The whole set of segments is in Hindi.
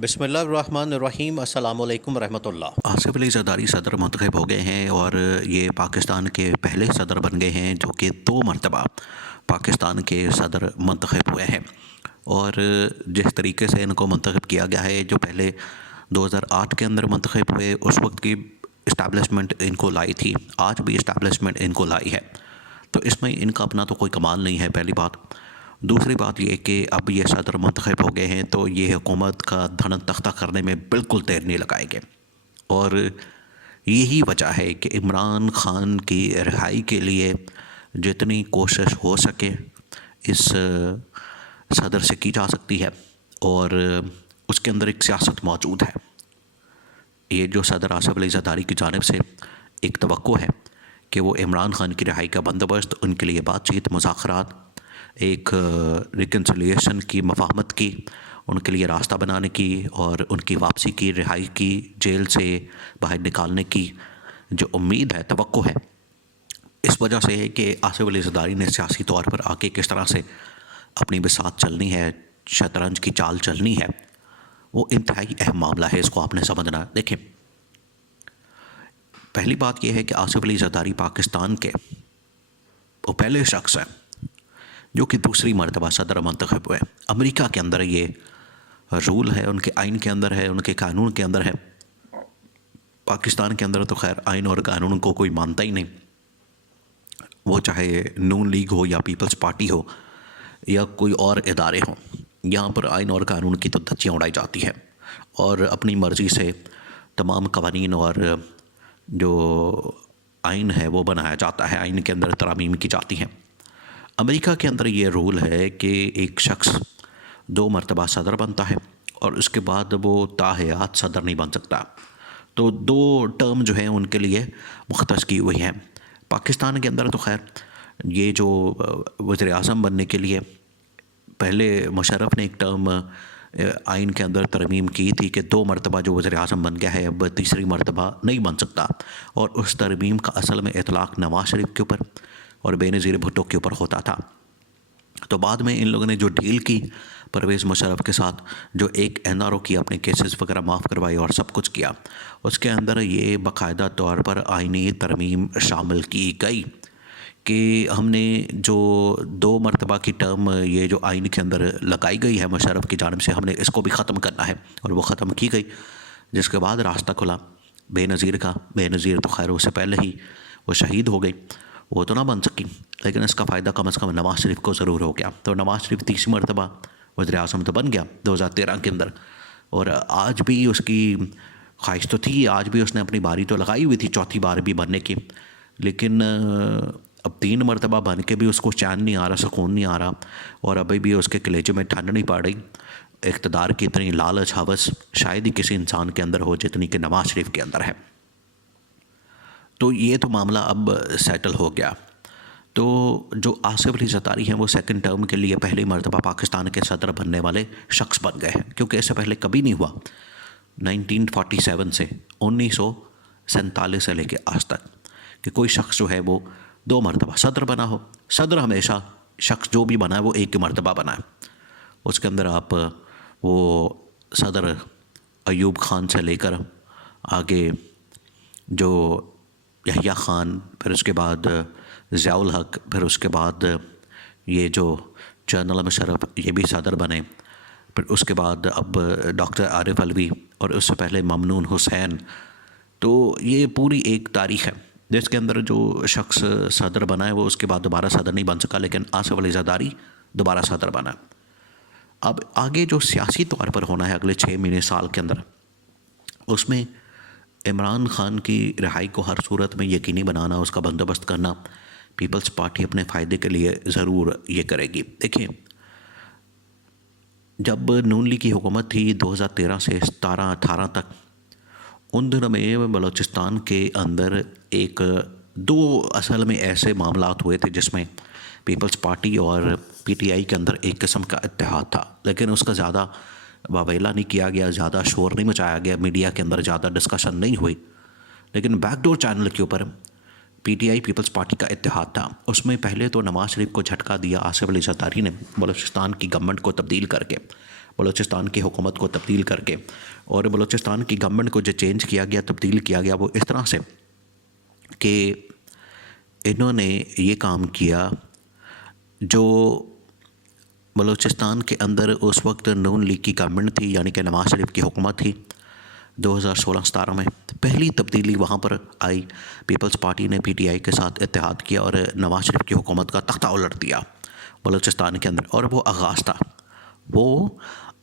बिस्मिल्लाहिर्रहमानिर्रहीम अस्सलामुअलैकुम रहमतुल्लाह। आसिफ अली ज़रदारी सदर मुंतखब हो गए हैं और ये पाकिस्तान के पहले सदर बन गए हैं जो कि 2 मरतबा पाकिस्तान के सदर मुंतखब हुए हैं। और जिस तरीके से इनको मुंतखब किया गया है, जो पहले 2008 के अंदर मुंतखब हुए उस वक्त की इस्टेब्लिशमेंट इनको लाई थी, आज भी इस्टेब्लिशमेंट इनको लाई है, तो इसमें इनका अपना तो कोई कमाल नहीं है, पहली बात। दूसरी बात ये कि अब ये सदर मुंतखब हो गए हैं तो ये हुकूमत का धन तख्ता करने में बिल्कुल देर नहीं लगाएंगे। और यही वजह है कि इमरान ख़ान की रिहाई के लिए जितनी कोशिश हो सके इस सदर से की जा सकती है, और उसके अंदर एक सियासत मौजूद है। ये जो सदर आसिफ अली ज़रदारी की जानिब से एक तवक्को है कि वो इमरान ख़ान की रिहाई का बंदोबस्त, उनके लिए बातचीत, मुज़ाकरात, एक रिकन्सिलिएशन की, मफाहमत की, उनके लिए रास्ता बनाने की और उनकी वापसी की, रिहाई की, जेल से बाहर निकालने की जो उम्मीद है, तवक्को है, इस वजह से है कि आसिफ अली ज़रदारी ने सियासी तौर पर आके किस तरह से अपनी बिसात चलनी है, शतरंज की चाल चलनी है, वो इंतहाई अहम मामला है, इसको आपने समझना है। देखें, पहली बात यह है कि आसिफ अली ज़रदारी पाकिस्तान के वो पहले शख्स हैं जो कि दूसरी मरतबा सदर मुंतखब हुए। अमेरिका के अंदर ये रूल है, उनके आइन के अंदर है, उनके कानून के अंदर है। पाकिस्तान के अंदर तो खैर आइन और कानून को कोई मानता ही नहीं, वो चाहे नून लीग हो या पीपल्स पार्टी हो या कोई और इदारे हों, यहाँ पर आइन और कानून की तो धज्जियाँ उड़ाई जाती है और अपनी मर्ज़ी से तमाम कवानीन और जो आइन है वो बनाया जाता है, आइन के अंदर तरामीम की जाती हैं। अमेरिका के अंदर ये रूल है कि एक शख्स 2 मरतबा सदर बनता है और उसके बाद वो ताहयात सदर नहीं बन सकता, तो 2 टर्म जो हैं उनके लिए मुख्तस की हुई हैं। पाकिस्तान के अंदर तो खैर ये जो वज़ीर आज़म बनने के लिए पहले मुशर्रफ ने एक टर्म आइन के अंदर तरमीम की थी कि 2 मरतबा जो वज़ीर आज़म बन गया है अब तीसरी मरतबा नहीं बन सकता, और उस तरमीम का असल में इतलाक़ नवाज़ शरीफ के ऊपर और बेनज़ीर भुट्टो के ऊपर होता था। तो बाद में इन लोगों ने जो डील की परवेज़ मुशर्रफ के साथ, जो एक NRO की, अपने केसेस वगैरह माफ़ करवाए और सब कुछ किया, उसके अंदर ये बाकायदा तौर पर आइनी तरमीम शामिल की गई कि हमने जो 2 मरतबा की टर्म ये जो आइन के अंदर लगाई गई है मुशर्रफ की जानिब से, हमने इसको भी ख़त्म करना है, और वो ख़त्म की गई। जिसके बाद रास्ता खुला बेनज़ीर का। बेनज़ीर तो खैर उससे पहले ही वो शहीद हो गई, वो तो ना बन सकी, लेकिन इसका फ़ायदा कम से कम नवाज़ शरीफ को ज़रूर हो गया। तो नवाज़ शरीफ तीसरी मरतबा वज़ीर आज़म तो बन गया 2013 के अंदर, और आज भी उसकी ख्वाहिश तो थी, आज भी उसने अपनी बारी तो लगाई हुई थी चौथी बार भी बनने की, लेकिन अब 3 मरतबा बन के भी उसको चैन नहीं आ रहा, सुकून नहीं आ रहा, और अभी भी उसके कलेजे में ठंड नहीं पड़ रही। इक़्तिदार की इतनी लालच, हवस शायद ही किसी इंसान के अंदर हो जितनी कि नवाज़ शरीफ के अंदर है। तो ये तो मामला अब सेटल हो गया। तो जो आसिफ अली ज़रदारी हैं वो सेकंड टर्म के लिए पहली मरतबा पाकिस्तान के सदर बनने वाले शख्स बन गए हैं, क्योंकि इससे पहले कभी नहीं हुआ 1947 से 1947 से लेके आज तक कि कोई शख्स जो है वो 2 मरतबा सदर बना हो। सदर हमेशा शख्स जो भी बना है वो एक ही मरतबा बना है। उसके अंदर आप वो सदर अयूब ख़ान से लेकर आगे जो यहया ख़ान, फिर उसके बाद ज़ियाउल हक, फिर उसके बाद ये जो जनरल मुशर्रफ ये भी सदर बने, फिर उसके बाद अब डॉक्टर आरिफ अलवी, और उससे पहले ममनून हुसैन। तो ये पूरी एक तारीख़ है जिसके अंदर जो शख्स सदर बना है वो उसके बाद दोबारा सदर नहीं बन सका, लेकिन आसिफ अली ज़रदारी दोबारा सदर बना। अब आगे जो सियासी तौर पर होना है अगले 6 महीने साल के अंदर, उसमें इमरान ख़ान की रिहाई को हर सूरत में यकीनी बनाना, उसका बंदोबस्त करना पीपल्स पार्टी अपने फ़ायदे के लिए ज़रूर ये करेगी। देखिए, जब नून लीग की हुकूमत थी 2013 से 17-18 तक, उन दिनों में बलूचिस्तान के अंदर 2 असल में ऐसे मामलात हुए थे जिसमें पीपल्स पार्टी और PTI के अंदर एक किस्म का इत्तेहाद था, लेकिन उसका ज़्यादा वावेला नहीं किया गया, ज़्यादा शोर नहीं मचाया गया, मीडिया के अंदर ज़्यादा डिस्कशन नहीं हुई। लेकिन बैकडोर चैनल के ऊपर PTI पीपल्स पार्टी का इत्तेहाद था। उसमें पहले तो नवाज़ शरीफ को झटका दिया आसिफ अली ज़रदारी ने बलूचिस्तान की गवर्नमेंट को तब्दील करके, बलूचिस्तान की हुकूमत को तब्दील करके। और बलूचिस्तान की गवर्नमेंट को जो चेंज किया गया, तब्दील किया गया, वो इस तरह से कि इन्होंने ये काम किया जो बलूचिस्तान के अंदर उस वक्त नून लीग की गवर्नमेंट थी, यानी कि नवाज शरीफ की हुकूमत थी 2016-17 में। पहली तब्दीली वहाँ पर आई, पीपल्स पार्टी ने PTI के साथ इत्तेहाद किया और नवाज शरीफ की हुकूमत का तख्ता उलट दिया बलूचिस्तान के अंदर। और वो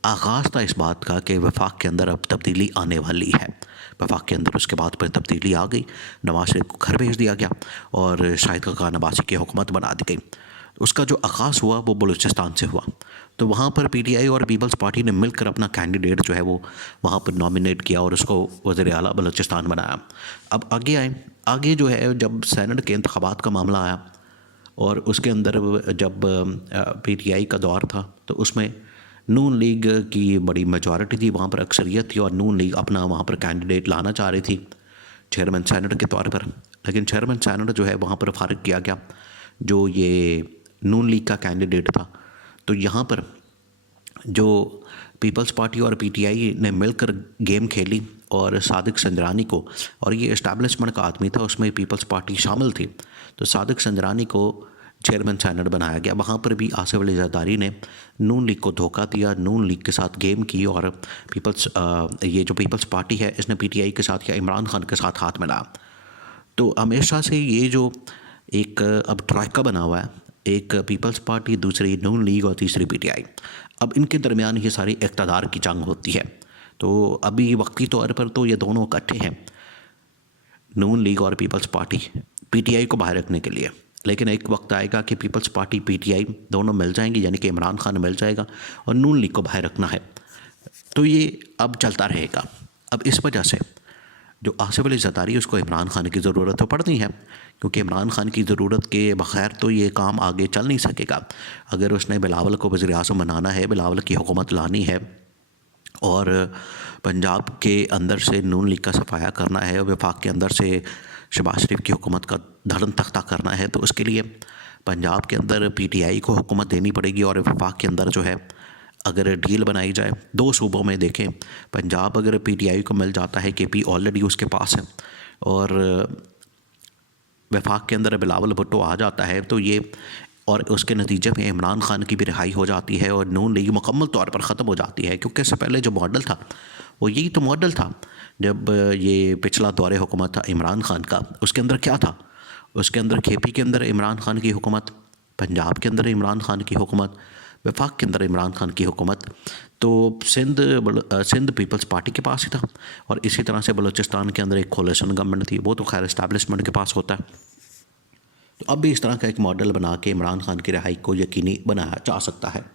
आगाज़ था इस बात का कि वफाक के अंदर अब तब्दीली आने वाली है। वफाक के अंदर उसके बाद पर तब्दीली आ गई, नवाज शरीफ को घर भेज दिया गया और शाहिद खाकान अब्बासी की हुकूमत बना दी गई। उसका जो आगाज़ हुआ वो बलूचिस्तान से हुआ। तो वहाँ पर PTI और पीपल्स पार्टी ने मिलकर अपना कैंडिडेट जो है वो वहाँ पर नॉमिनेट किया और उसको वज़ीर आला बलूचिस्तान बनाया। अब आगे जो है, जब सेनेट के इंतखाबात का मामला आया और उसके अंदर जब PTI का दौर था, तो उसमें नून लीग की बड़ी मेजॉरिटी थी, वहाँ पर अक्सरियत थी और नून लीग अपना वहाँ पर कैंडिडेट लाना चाह रही थी चेयरमैन सेनेट के तौर पर। लेकिन चेयरमैन सेनेट जो है वहाँ पर फ़ारिग किया गया, जो ये नून लीग का कैंडिडेट था। तो यहाँ पर जो पीपल्स पार्टी और PTI ने मिलकर गेम खेली और सादिक संजरानी को, और ये इस्टेब्लिशमेंट का आदमी था, उसमें पीपल्स पार्टी शामिल थी, तो सादिक संजरानी को चेयरमैन सेनेट बनाया गया। वहाँ पर भी आसिफ अली ज़रदारी ने नून लीग को धोखा दिया, नून लीग के साथ गेम की और ये जो पीपल्स पार्टी है इसने PTI के साथ या इमरान खान के साथ हाथ मिलाया। तो हमेशा से ये जो एक अब ट्राइका बना हुआ है, एक पीपल्स पार्टी, दूसरी नून लीग और तीसरी PTI, अब इनके दरमियान ये सारी इक़्तिदार की जंग होती है। तो अभी वक्ती तौर पर तो ये दोनों इकट्ठे हैं, नून लीग और पीपल्स पार्टी, PTI को बाहर रखने के लिए। लेकिन एक वक्त आएगा कि पीपल्स पार्टी PTI दोनों मिल जाएंगी, यानी कि इमरान खान मिल जाएगा और नून लीग को बाहर रखना है। तो ये अब चलता रहेगा। अब इस वजह से जो आसिफ अली ज़रदारी, उसको इमरान खान की ज़रूरत तो पड़ती है, क्योंकि इमरान खान की ज़रूरत के बग़ैर तो ये काम आगे चल नहीं सकेगा। अगर उसने बिलावल को वज़ीर आज़म बनाना है, बिलावल की हुकूमत लानी है और पंजाब के अंदर से नून लीग का सफाया करना है और वफाक के अंदर से शहबाज शरीफ की हुकूमत का धड़न तख्ता करना है, तो उसके लिए पंजाब के अंदर PTI को हुकूमत देनी पड़ेगी। और वफाक के अंदर जो है, अगर डील बनाई जाए, दो सूबों में देखें, पंजाब अगर PTI को मिल जाता है, KP ऑलरेडी उसके पास है, और वफाक के अंदर बिलावल भुट्टो आ जाता है, तो ये और उसके नतीजे में इमरान खान की भी रिहाई हो जाती है और नून लीग मुकम्मल तौर पर ख़त्म हो जाती है। क्योंकि इससे पहले जो मॉडल था वो यही तो मॉडल था। जब ये पिछला दौरे हुकूमत था इमरान खान का, उसके अंदर क्या था? उसके अंदर KP के अंदर इमरान खान की हुकूमत, पंजाब के अंदर इमरान खान की हुकूमत, वफाक के अंदर इमरान खान की हुकूमत। तो सिंध पीपल्स पार्टी के पास ही था, और इसी तरह से बलूचिस्तान के अंदर एक कोलिशन गवर्नमेंट थी, वो तो खैर इस्टेब्लिशमेंट के पास होता है। तो अब भी इस तरह का एक मॉडल बना के इमरान खान की रिहाई को यकीनी बनाया जा सकता है।